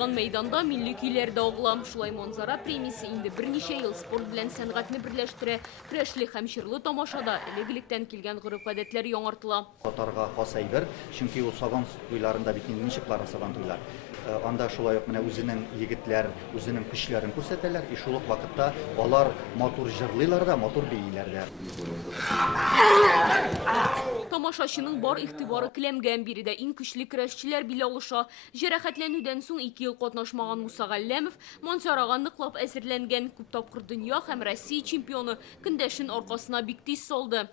açılған meydanda milli küylerde oğlam. Şulay Manzara pремиясы indi bir neçe yıl sport bilen sənğatni birleştire. Kreşli hem şırlı tomoşada elegilikten kilgen gırıp adetleri yoңартыла. Татарға хас әйбер, чөнки ул сабан туйларында бит инде ничекләр сабан туйлар. Анда шулай ук менә үзенең егетләр, үзенең көчләрен күрсәтәләр. Шул ук вакытта алар матур җырлыйлар да, матур бейиләр дә. Tamaşaçının bar ihtibarı kilemgen biri de in güçlü kreşçiler bile oluşa. Jerahətlenüden soң 2 yıl qatnaşmağan Musa Gallemov Mansarağa ныклап әзерләнгән күп тапкыр дөнья һәм Россия чемпионы көндәшен аркасына бик тиз салды.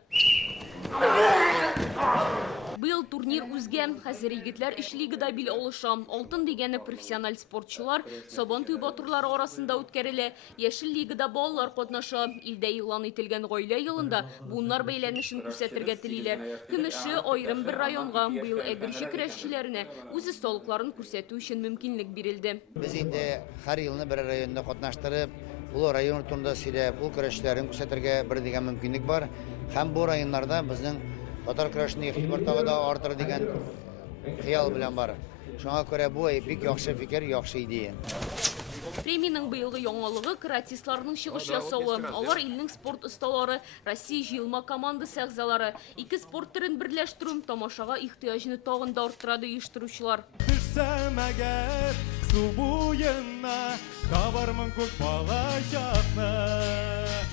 Быел турнир үзгән, хәзер егетләр өч лигада бил алыша. Алтын дигәне профессиональ спортчылар сабан туй батырлары арасында үткәрелә. Яшел лигада балалар катнаша. Илдә игълан ителгән гаилә елында бунлар бәйләнешен күрсәтергә телиләр. Көмеше аерым бер районга быел әгерче көрәшчеләренә үз осталыкларын күрсәтү өчен мөмкинлек бирелде. Без инде һәр елны бер районда катнаштырып, ул район турында сөйләп, ул көрәшчеләрен күрсәтергә бер дигән мөмкинлек бар. Һәм бу районнарда безнең татар көрәшенең игътибары да артыр дигән хыял белән бар. Шуңа күрә бу бик яхшы фикер, яхшы идея. Премияның быелгы яңалыгы каратистларның чыгыш ясавы. Алар илнең спорт осталары, Россия җыелма командасы әгъзалары. Ике спорт төрен берләштерү тамашага ихтыяҗны тагын да арттырады оештыручылар.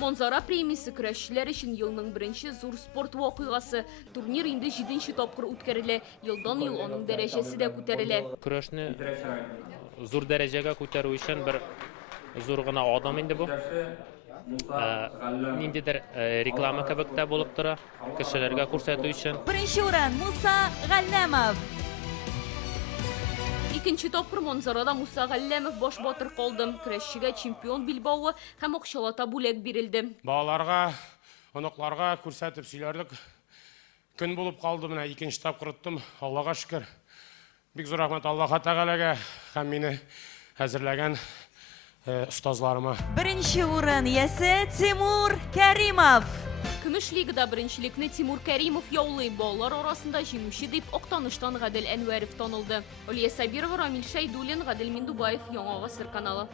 Манзара премиясы көрәшчеләр өчен елның беренче зур спорт вакыйгасы. Турнир инде 7нче тапкыр үткәрелә. Елдан-ел аның дәрәҗәсе дә күтәрелә. Көрәшне зур дәрәҗәгә күтәрү өчен бер зур гына адам инде бу. Ниндидер реклама кебек тә булып тора, кешеләргә күрсәтү өчен. Беренче урын Муса Галләмов. Икенче тапкыр Манзарада Муса Галләмов баш батыр калды. Көрәшчегә чемпион билбавы һәм акчалата бүләк бирелде. Балаларга, оныкларга күрсәтеп сөйләрлек көн булып калды менә икенче тапкыр иттем. Аллага шөкер. Бик зур рәхмәт Аллаһа Тәгаләгә һәм мине әзерләгән остазларыма. Беренче урын иясе Тимур Кәримов. Көмеш лигада беренчелекне Тимур Кәримов яулый. Балалар арасында җиңүче дип Актаныштан Гадел Әнвәров танылды. Алия Сабирова, Рамил Шәйдуллин, Гадел Миндубаев, Яңа Гасыр каналы.